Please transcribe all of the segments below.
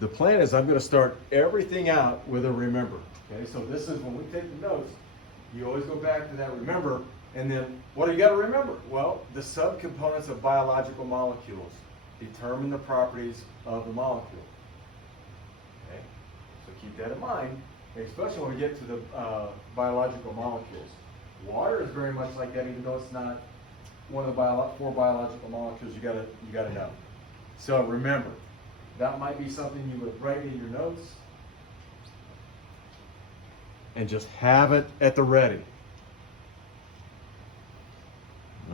The plan is I'm going to start everything out with a remember. Okay, so this is when we take the notes, you always go back to that remember, and then what do you got to remember? Well, the subcomponents of biological molecules determine the properties of the molecule. Okay, so keep that in mind, especially when we get to the biological molecules. Water is very much like that, even though it's not one of the four biological molecules you gotta know. So remember, that might be something you would write in your notes and just have it at the ready.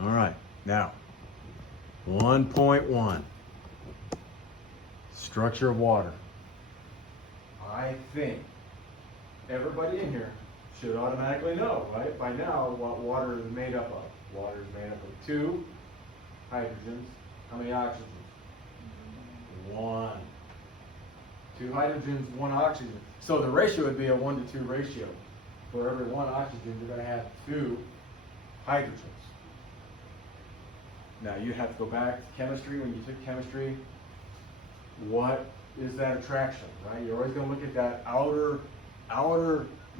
All right, now 1.1, structure of water. I think everybody in here should automatically know, right, by now what water is made up of. Water is made up of 2 hydrogens. How many oxygens? 1. 2 hydrogens, 1 oxygen. So the ratio would be a 1-to-2 ratio. For every 1 oxygen, you're going to have 2 hydrogens. Now you have to go back to chemistry. When you took chemistry, what is that attraction, right? You're always going to look at that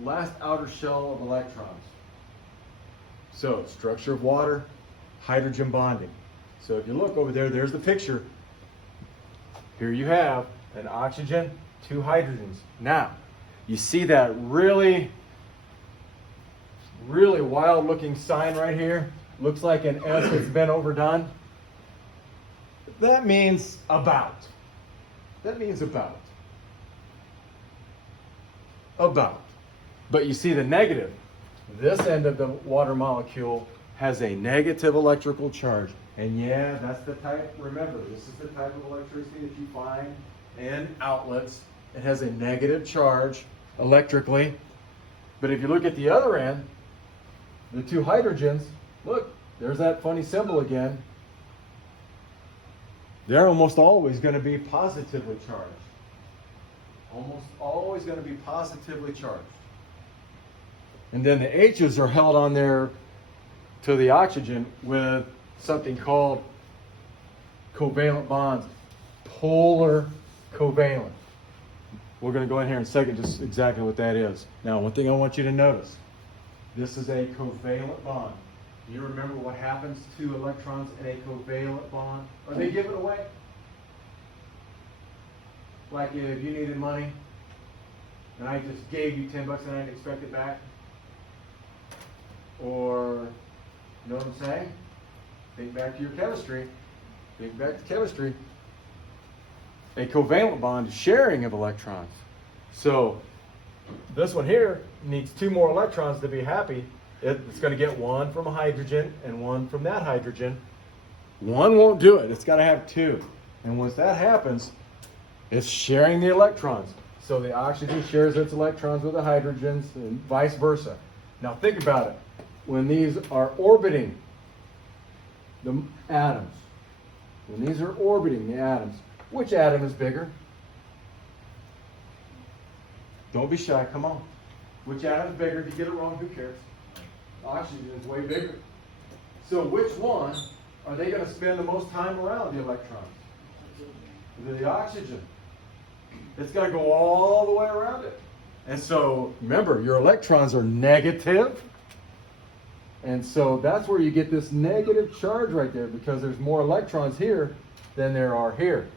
last outer shell of electrons. So structure of water, hydrogen bonding. So if you look over there, there's the picture. Here you have an oxygen, 2 hydrogens. Now, you see that really wild looking sign right here? Looks like an S that's been overdone. That means about. That means about. About. But you see the negative. This end of the water molecule has a negative electrical charge. And yeah, that's the type, remember, this is the type of electricity that you find in outlets. It has a negative charge electrically. But if you look at the other end, the 2 hydrogens, look, there's that funny symbol again. They're almost always going to be positively charged. Almost always going to be positively charged. And then the H's are held on there to the oxygen with something called covalent bonds. Polar covalent. We're going to go in here in a second just exactly what that is. Now, one thing I want you to notice. This is a covalent bond. Do you remember what happens to electrons in a covalent bond? Are they given away? Like if you needed money and I just gave you $10 and I didn't expect it back? Or, you know what I'm saying? Think back to your chemistry. Think back to chemistry. A covalent bond is sharing of electrons. So this one here needs 2 more electrons to be happy. It's going to get 1 from a hydrogen and 1 from that hydrogen. 1 won't do it. It's got to have 2. And once that happens, it's sharing the electrons. So the oxygen shares its electrons with the hydrogens and vice versa. Now think about it. When these are orbiting the atoms, when these are orbiting the atoms, which atom is bigger? Don't be shy, come on. Which atom is bigger? If you get it wrong, who cares? Oxygen is way bigger. So which one are they going to spend the most time around the electrons? The oxygen. It's going to go all the way around it. And so, remember, your electrons are negative. And so that's where you get this negative charge right there, because there's more electrons here than there are here.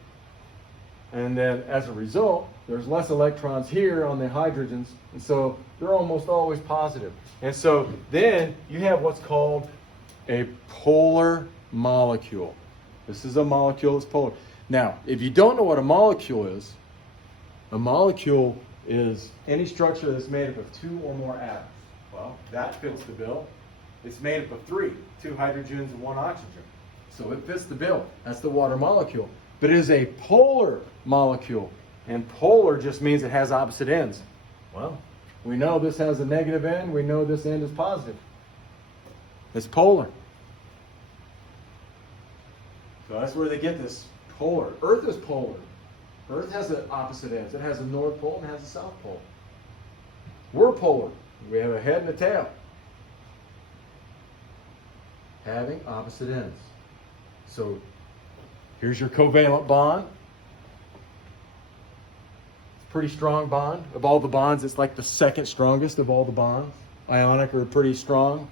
And then as a result, there's less electrons here on the hydrogens, and so they're almost always positive. And so then you have what's called a polar molecule. This is a molecule that's polar. Now, if you don't know what a molecule is any structure that's made up of 2 or more atoms. Well, that fits the bill. It's made up of 3, 2 hydrogens and 1 oxygen. So it fits the bill. That's the water molecule. But it is a polar molecule. And polar just means it has opposite ends. Well, we know this has a negative end. We know this end is positive. It's polar. So that's where they get this polar. Earth is polar. Earth has the opposite ends. It has a north pole and it has a south pole. We're polar. We have a head and a tail. Having opposite ends. So here's your covalent bond. pretty strong bond. Of all the bonds, it's like the second strongest of all the bonds. Ionic are pretty strong,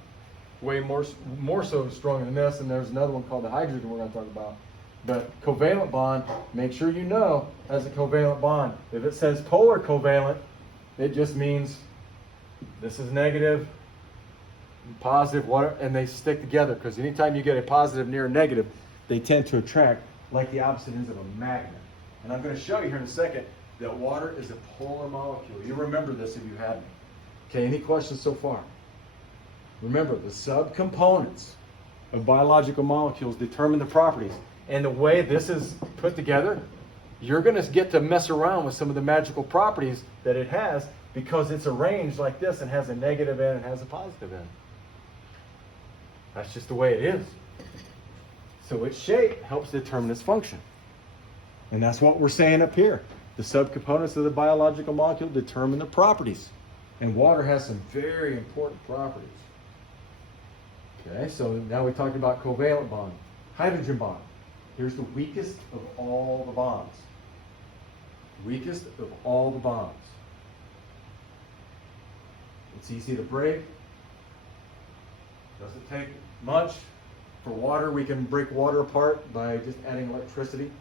way more so stronger than this. And there's another one called the hydrogen we're going to talk about. But covalent bond, make sure you know, has a covalent bond. If it says polar covalent, it just means this is negative, positive, water, and they stick together. Because anytime you get a positive near a negative, they tend to attract like the opposite ends of a magnet. And I'm going to show you here in a second that water is a polar molecule. You remember this if you haven't. Okay, any questions so far? Remember, the subcomponents of biological molecules determine the properties. And the way this is put together, you're going to get to mess around with some of the magical properties that it has because it's arranged like this and has a negative end and has a positive end. That's just the way it is. So its shape helps determine its function. And that's what we're saying up here. The subcomponents of the biological molecule determine the properties. And water has some very important properties. Okay, so now we talked about covalent bond. Hydrogen bond. Here's the weakest of all the bonds. Weakest of all the bonds. It's easy to break. Doesn't take much. For water, we can break water apart by just adding electricity.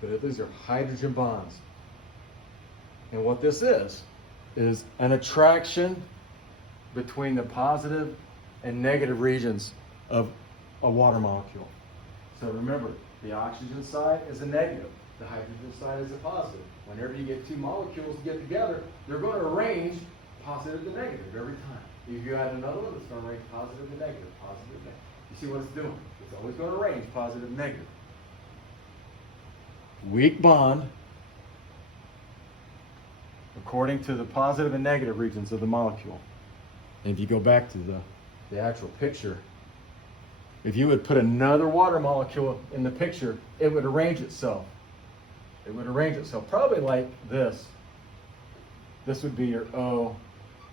But these are hydrogen bonds. And what this is an attraction between the positive and negative regions of a water molecule. So remember, the oxygen side is a negative. The hydrogen side is a positive. Whenever you get two molecules get together, they're going to arrange positive to negative every time. If you add another one, it's going to arrange positive to negative, positive to negative. You see what it's doing? It's always going to arrange positive and negative. Weak bond according to the positive and negative regions of the molecule. And if you go back to the actual picture, if you would put another water molecule in the picture, it would arrange itself. It would arrange itself probably like this. This would be your O,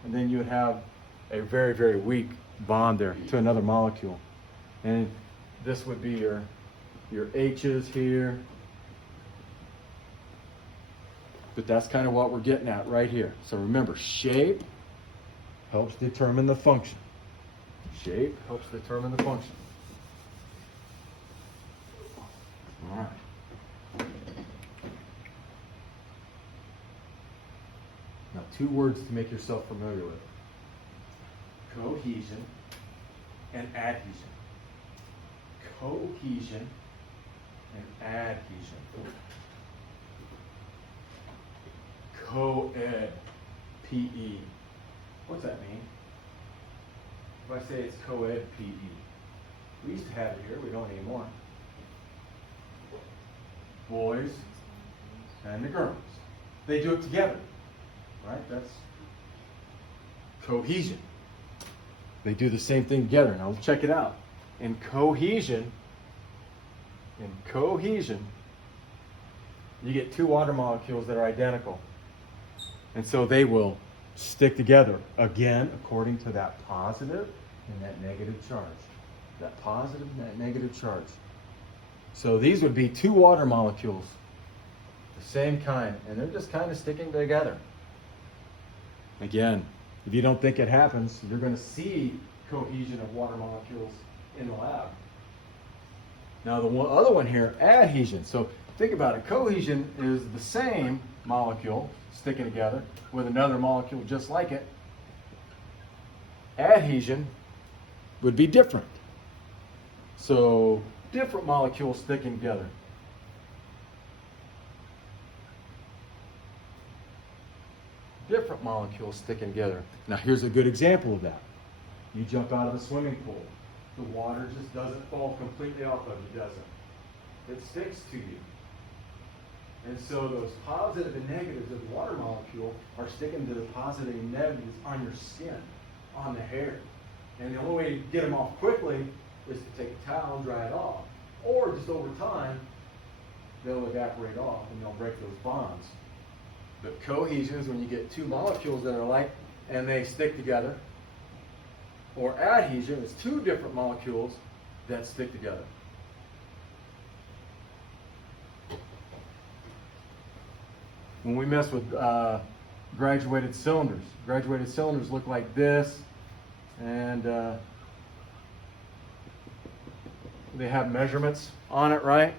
and then you would have a very, very weak bond there to another molecule. And this would be your H's here. But that's kind of what we're getting at right here. So remember, shape helps determine the function. Shape helps determine the function. All right. Now, two words to make yourself familiar with. Cohesion and adhesion. Cohesion and adhesion. Co-ed, P-E. What's that mean? If I say it's co-ed, P-E. We used to have it here, we don't anymore. Boys and the girls. They do it together, right? That's cohesion. They do the same thing together. Now let's check it out. In cohesion, you get two water molecules that are identical. And so they will stick together, again, according to that positive and that negative charge. That positive and that negative charge. So these would be two water molecules, the same kind, and they're just kind of sticking together. Again, if you don't think it happens, you're going to see cohesion of water molecules in the lab. Now the other one here, adhesion. So think about it. Cohesion is the same molecule sticking together with another molecule just like it. Adhesion would be different. So different molecules sticking together. Different molecules sticking together. Now here's a good example of that. You jump out of a swimming pool. The water just doesn't fall completely off of you, does it? It sticks to you. And so those positive and negatives of the water molecule are sticking to the positive and negatives on your skin, on the hair. And the only way to get them off quickly is to take a towel and dry it off. Or just over time, they'll evaporate off and they'll break those bonds. But cohesion is when you get two molecules that are alike and they stick together. Or adhesion is two different molecules that stick together. when we mess with graduated cylinders look like this, and they have measurements on it, right?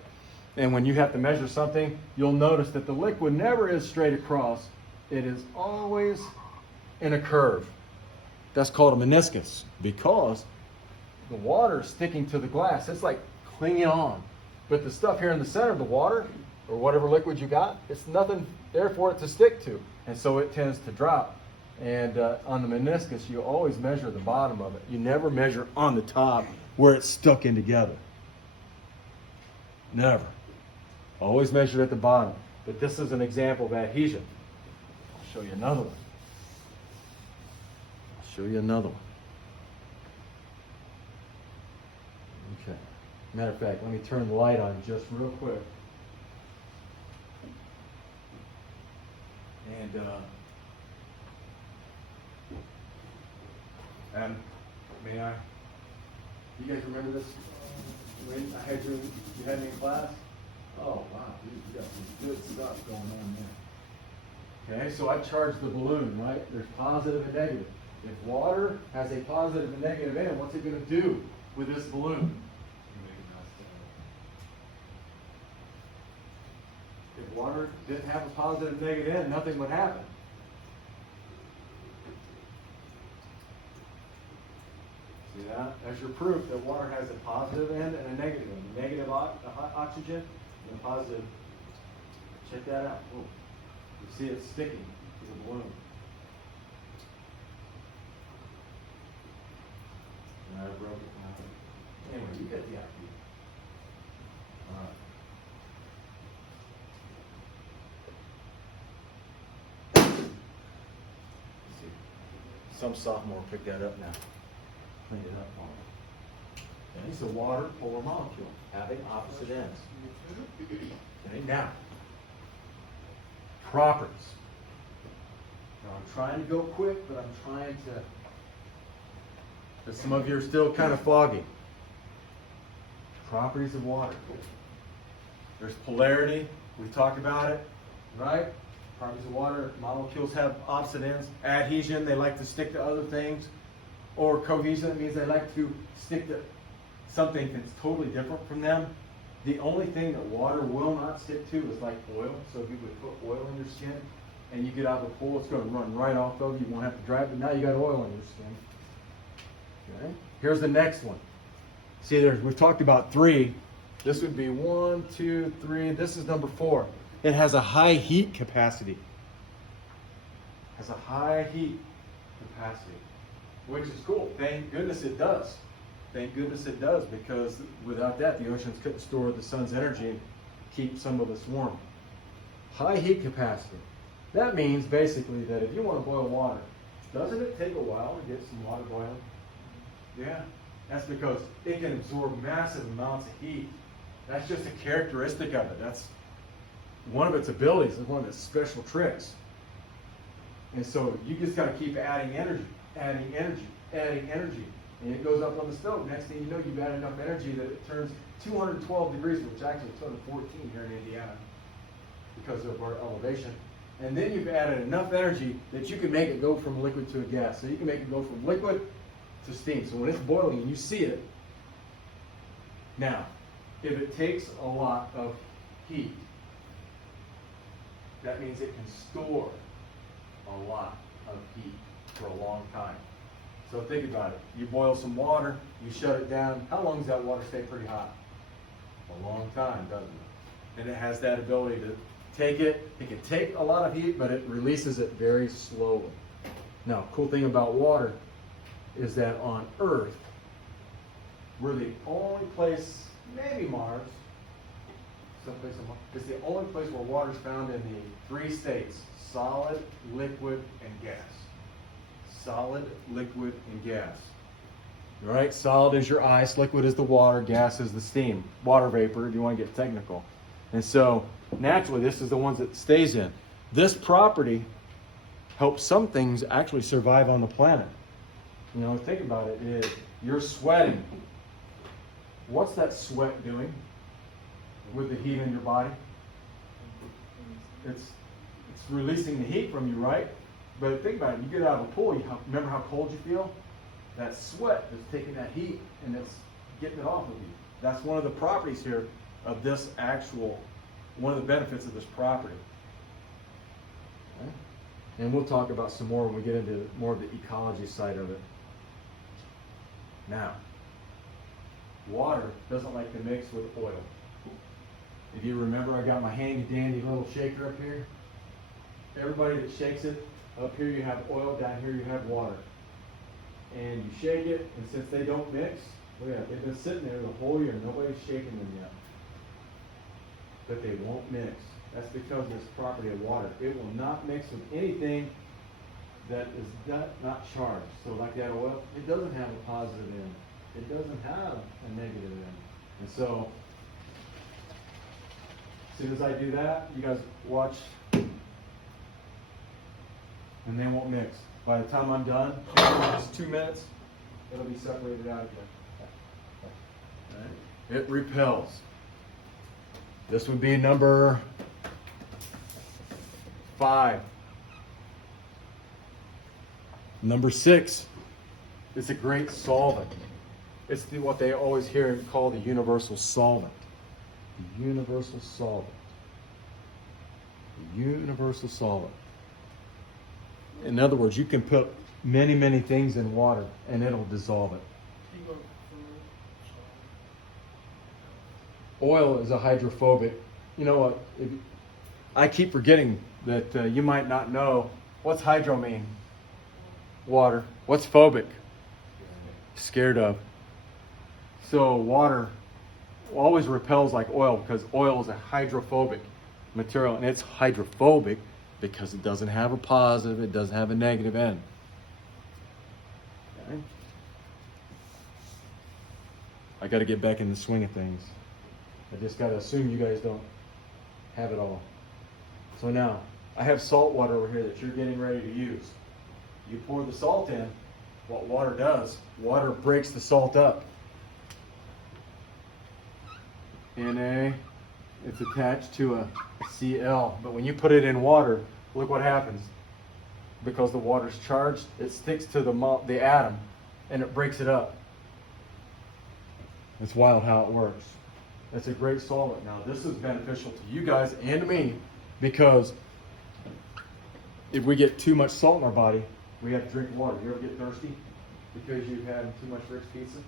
And when you have to measure something, you'll notice that the liquid never is straight across. It is always in a curve. That's called a meniscus, because the water is sticking to the glass. It's like clinging on. But the stuff here in the center, the water, or whatever liquid you got, it's nothing there for it to stick to. And so it tends to drop. And on the meniscus, you always measure the bottom of it. You never measure on the top where it's stuck in together. Never. Always measure at the bottom. But this is an example of adhesion. I'll show you another one. Okay. Matter of fact, let me turn the light on just real quick. And Adam, may I? You guys remember this? When I had you had me in class? Oh wow, dude, you got some good stuff going on there. Okay, so I charged the balloon, right? There's positive and negative. If water has a positive and negative end, what's it going to do with this balloon? If water didn't have a positive and negative end, nothing would happen. See that? That's your proof that water has a positive end and a negative end. Negative oxygen and a positive. Check that out. Oh, you see it sticking to the balloon. And I broke it now. Anyway, you get the idea. All right. Let's see. Some sophomore picked that up now. Clean it up for me. Okay, so water, polar molecule, having opposite ends. Okay, now, properties. Now I'm trying to go quick, but I'm trying to, because some of you are still kind of foggy. Properties of water. There's polarity, we talked about it, right? Properties of water, molecules have opposite ends. Adhesion, they like to stick to other things. Or cohesion, that means they like to stick to something that's totally different from them. The only thing that water will not stick to is like oil. So if you would put oil in your skin and you get out of the pool, it's going to run right off of you. You won't have to dry it, but now you got oil in your skin. Okay. Here's the next one. See, we've talked about 3. This would be 1, 2, 3. This is number 4. It has a high heat capacity. Has a high heat capacity, which is cool. Thank goodness it does. Thank goodness it does, because without that, the oceans couldn't store the sun's energy and keep some of us warm. High heat capacity. That means basically that if you want to boil water, doesn't it take a while to get some water boiling? Yeah, that's because it can absorb massive amounts of heat. That's just a characteristic of it. That's one of its abilities. It's one of its special tricks. And so you just got to keep adding energy, adding energy, adding energy. And it goes up on the stove. Next thing you know, you've added enough energy that it turns 212 degrees, which actually is 214 here in Indiana because of our elevation. And then you've added enough energy that you can make it go from liquid to a gas. So you can make it go from liquid to steam. So when it's boiling and you see it, now, if it takes a lot of heat, that means it can store a lot of heat for a long time. So think about it. You boil some water, you shut it down. How long does that water stay pretty hot? A long time, doesn't it? And it has that ability to take it. It can take a lot of heat, but it releases it very slowly. Now, cool thing about water is that on Earth, we're the only place, maybe Mars, someplace on Mars, it's the only place where water is found in the 3 states: solid, liquid, and gas. Solid, liquid, and gas. All right, solid is your ice, liquid is the water, gas is the steam, water vapor if you want to get technical. And so naturally this is the ones that stays in. This property helps some things actually survive on the planet. You know, think about it, is you're sweating. What's that sweat doing with the heat in your body? It's It's releasing the heat from you, right? But think about it, you get out of a pool, remember how cold you feel? That sweat is taking that heat and it's getting it off of you. That's one of the properties here of this one of the benefits of this property. Okay? And we'll talk about some more when we get into more of the ecology side of it. Now, water doesn't like to mix with oil. If you remember, I got my handy dandy little shaker up here. Everybody that shakes it, up here you have oil, down here you have water. And you shake it, and since they don't mix, look at it, they've been sitting there the whole year, nobody's shaking them yet. But they won't mix. That's because of this property of water. It will not mix with anything that is not charged. So like that oil, it doesn't have a positive end. It doesn't have a negative end. And so, as soon as I do that, you guys watch, and they won't mix. By the time I'm done, just 2 minutes, it'll be separated out again. Right. It repels. This would be number 5. Number 6, it's a great solvent. It's what they always hear called the universal solvent. The universal solvent. The universal solvent. In other words, you can put many, many things in water and it'll dissolve it. Oil is a hydrophobic. You know what? I keep forgetting that you might not know. What's hydro mean? Water. What's phobic? Scared of. So water always repels like oil because oil is a hydrophobic material, and it's hydrophobic because it doesn't have a positive, it doesn't have a negative end. Okay. I got to get back in the swing of things. I just got to assume you guys don't have it all. So now, I have salt water over here that you're getting ready to use. You pour the salt in, what water does, water breaks the salt up. Na, it's attached to a Cl, but when you put it in water, look what happens. Because the water's charged, it sticks to the atom and it breaks it up. It's wild how it works. It's a great solvent. Now this is beneficial to you guys and to me because if we get too much salt in our body, we have to drink water. You ever get thirsty because you've had too much Rick's pizza?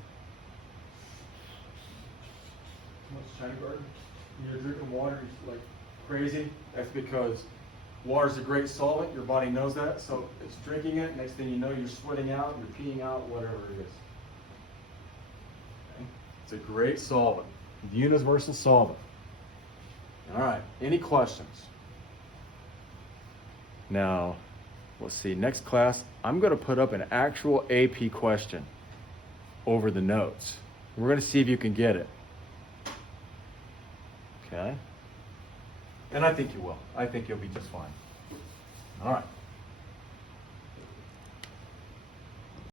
Too much China Garden? You're drinking water like crazy. That's because water's a great solvent. Your body knows that, so it's drinking it. Next thing you know, you're sweating out, you're peeing out, whatever it is. Okay? It's a great solvent. The universal solvent. All right. Any questions? Now, let's see. Next class, I'm going to put up an actual AP question over the notes. We're going to see if you can get it. Okay? And I think you will. I think you'll be just fine. All right.